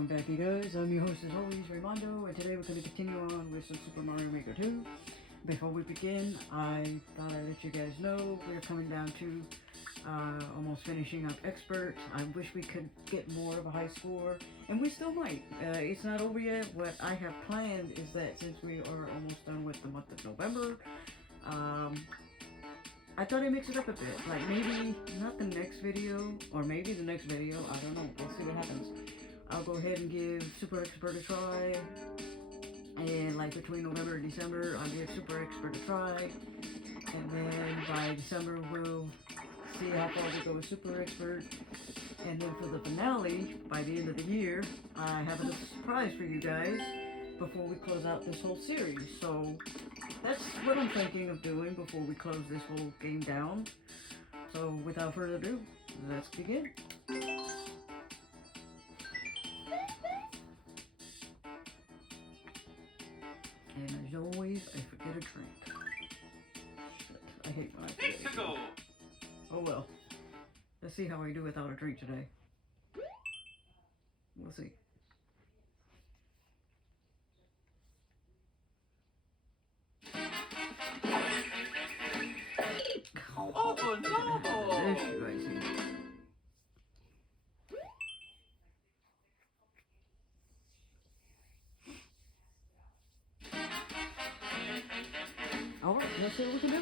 welcome back, you guys. I'm your host as always, Raymondo, and today we're going to continue on with some Super Mario Maker 2. Before we begin, I thought I'd let you guys know we're coming down to almost finishing up Expert. I wish we could get more of a high score, and we still might. It's not over yet. What I have planned is that since we are almost done with the month of November, I thought I'd mix it up a bit. Like maybe not the next video, or maybe the next video, I don't know. We'll see what happens. I'll go ahead and give Super Expert a try. And like between November and December, I'll give Super Expert a try. And then by December, we'll see how far we go with Super Expert. And then for the finale, by the end of the year, I have a surprise for you guys before we close out this whole series. So that's what I'm thinking of doing before we close this whole game down. So without further ado, let's begin. And as always, I forget a drink. Shit, I hate when I forget. Oh well. Let's see how I do without a drink today. We'll see. Oh no! Issue, I see. Alright, let's see what we can do.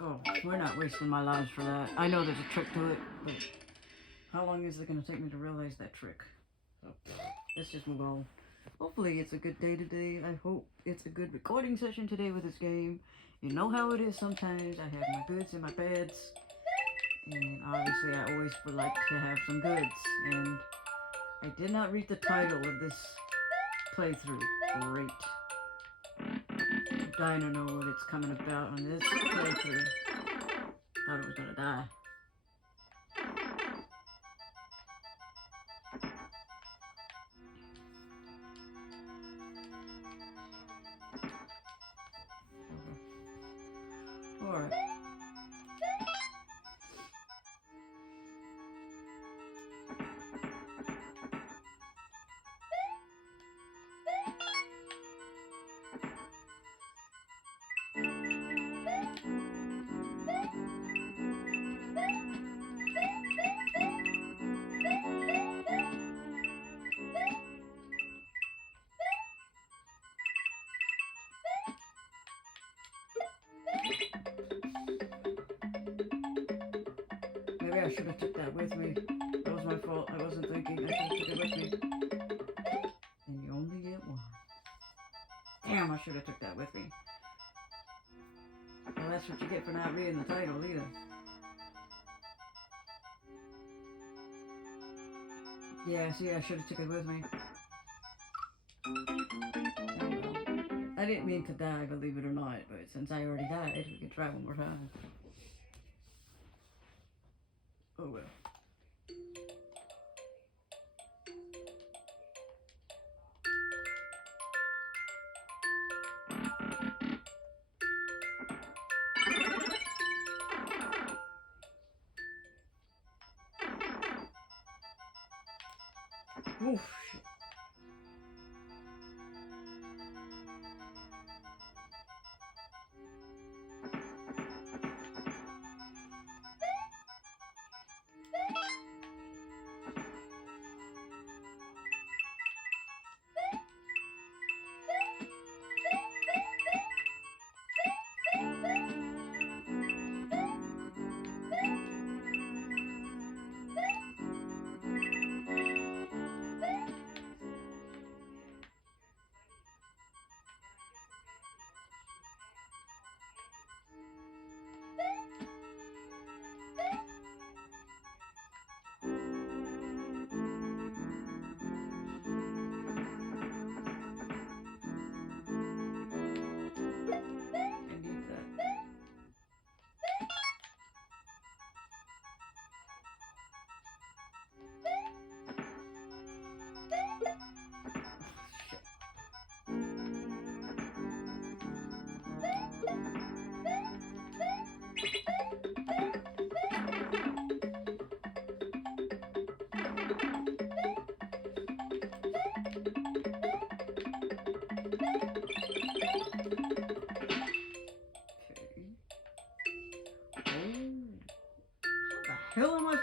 Oh, we're not wasting my lives for that. I know there's a trick to it, but how long is it going to take me to realize that trick? So, let's just move on. Hopefully it's a good day today. I hope it's a good recording session today with this game. You know how it is sometimes. I have my goods and my bads. And obviously I always would like to have some goods. And I did not read the title of this playthrough. Great. I'm dying to know what it's coming about on this playthrough. Thought it was gonna die. Alright. Maybe I should have took that with me. That was my fault. I wasn't thinking. I should have took it with me. And you only get one. Damn, I should have took that with me. Well, that's what you get for not reading the title either. Yeah, see, I should have took it with me. I didn't mean to die, believe it or not, but since I already died, we can try one more time. Oh well. Oof, shit.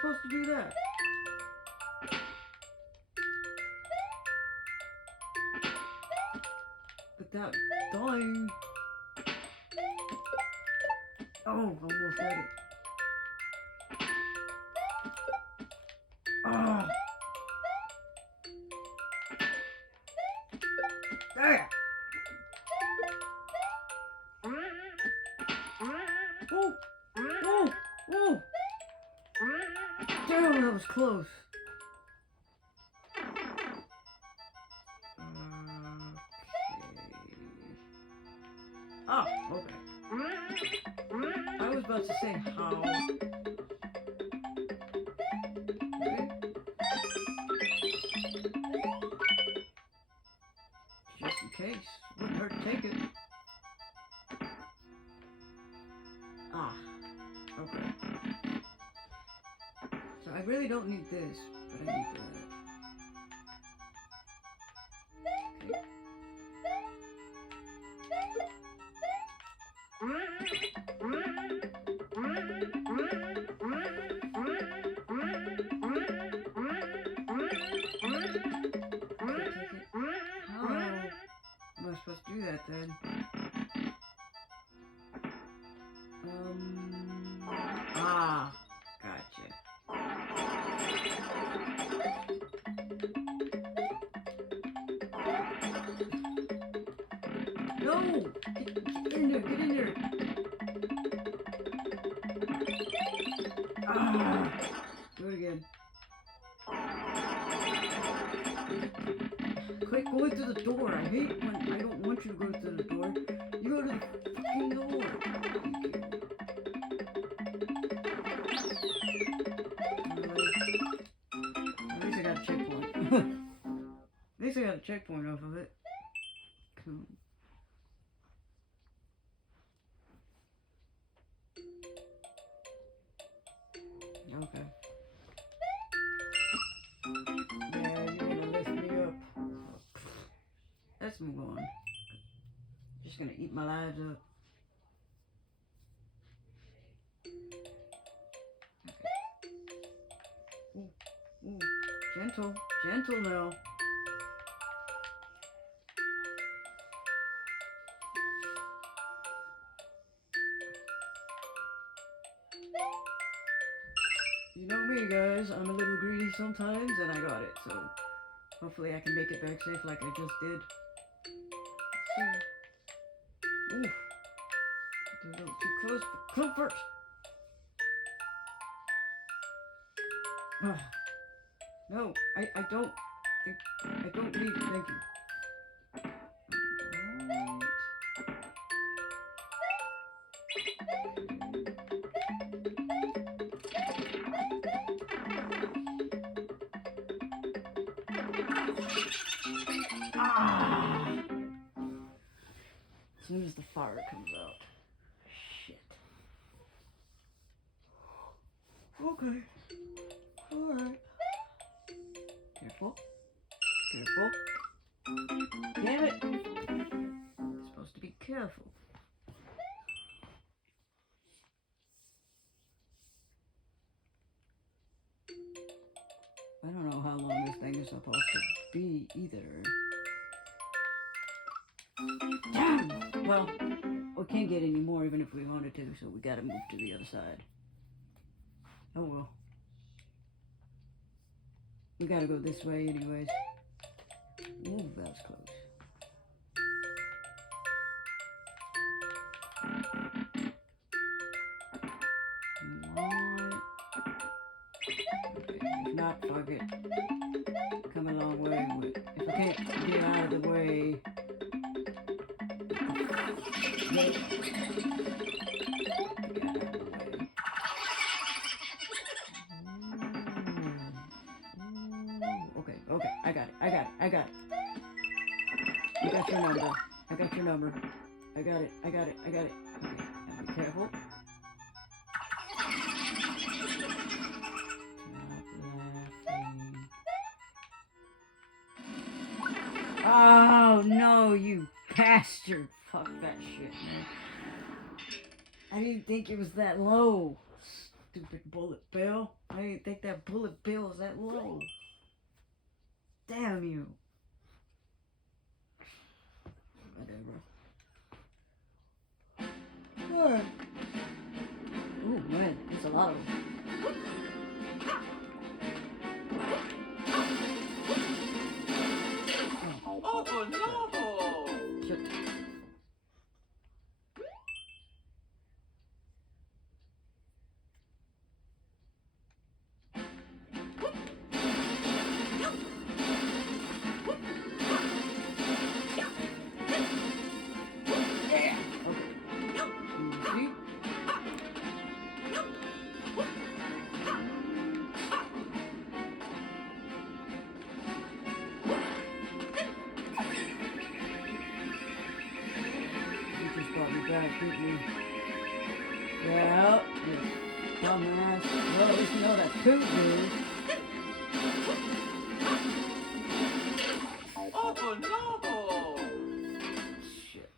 supposed to do that? Without dying. Oh, almost had it. Ah! There! Oh! Oh! Oh! Damn, that was close. Okay. Oh, okay. I was about to say how. Okay. Just in case. Wouldn't hurt to take it. Ah. Okay. So I really don't need this, but I need that. Okay. How am I supposed to do that then? Ah, gotcha. No! Get in there, get in there! Ah! Do it again. Quit going through the door. I hate when I don't want you to go through the door. You go to the fucking door. At least I got a checkpoint. At least I got a checkpoint off of it. Cool. Okay. Yeah, you're gonna lift me up. Let's move on. Just gonna eat my lives up. Okay. Ooh, ooh. Gentle, gentle now. You know me, guys. I'm a little greedy sometimes, and I got it. So hopefully I can make it back safe like I just did. Let's see. Ooh. A little too close for comfort. Ah. No, I don't think I don't need thank you. Ah! As soon as the fire comes out. Shit. Okay. Alright. Careful. Careful. Damn it! You're supposed to be careful. I don't know how long this thing is supposed to be either. Damn! Well, we can't get any more even if we wanted to, so we gotta move to the other side. Oh well. We gotta go this way anyways. Ooh, that was close. Okay, if not, fuck it. Come a long way with. If I can't get out of the way. Get out of the way. Okay, I got it. I got it. I got your number. I got your number. I got it. Okay, now be careful. Oh no, you bastard! Fuck that shit, man. I didn't think it was that low. Stupid bullet bill. I didn't think that bullet bill was that low. Damn you. Whatever. Alright. Ooh, man, there's a lot of them. Oh no! Shit. Beat me. Well, this dumbass. Well, at least you know that poop is. Oh no! Shit.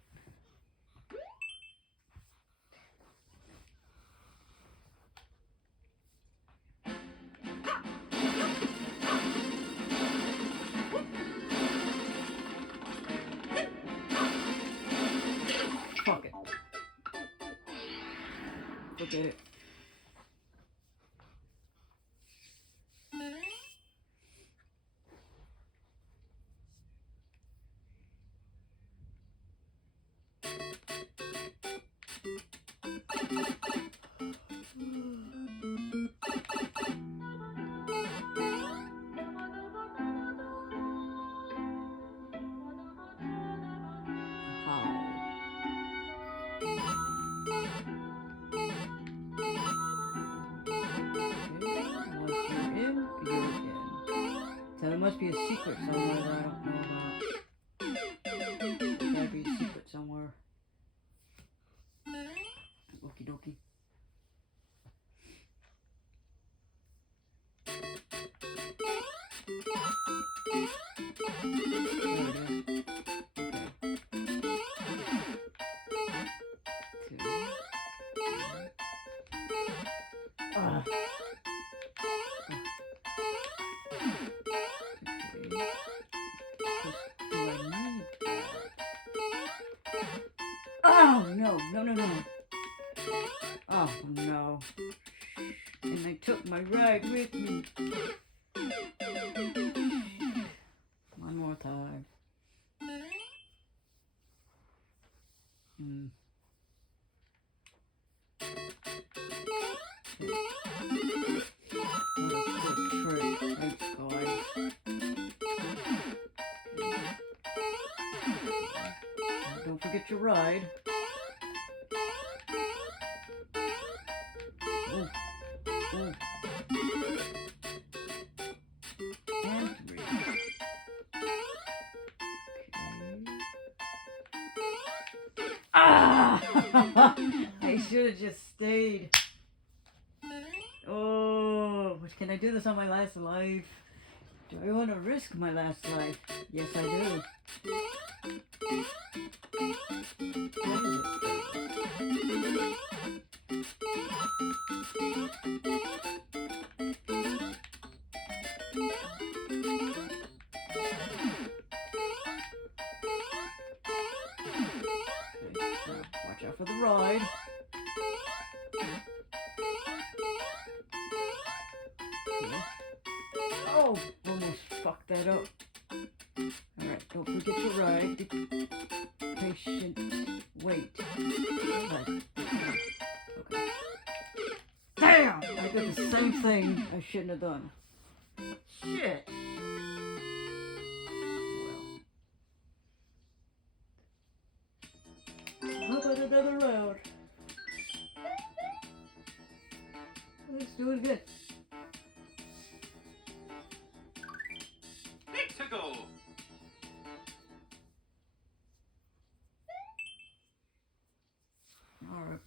Fuck it. Forget it. So there must be a secret somewhere that I don't know about. There's gotta be a secret somewhere. Okie dokie. Oh no, no, no, no. Oh no. And they took my ride with me. One more time. Don't forget your ride. Ooh. Ooh. And 3. Okay. Ah! I should have just stayed. Oh, but can I do this on my last life? Do I want to risk my last life? Yes, I do. What is it? Watch out for the ride. Okay. Oh, almost fucked that up. Alright, don't forget your ride. Be patient. Wait. Okay. Damn! I did the same thing I shouldn't have done. Shit! Well. How about another round? Let's do it again. To go. Alright.